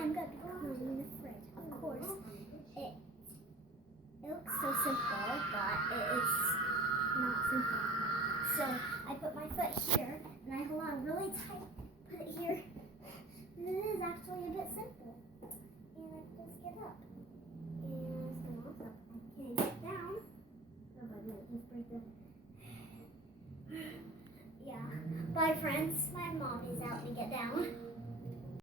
I'm going to be climbing the fridge. Of course, it looks so simple, but it is not simple. So I put my foot here, and I hold on really tight, put it here, and it is actually a bit simple. And I just get up. And also, I can get down. Oh my goodness, just break the... Yeah. Bye, friends. My mom is out to get down.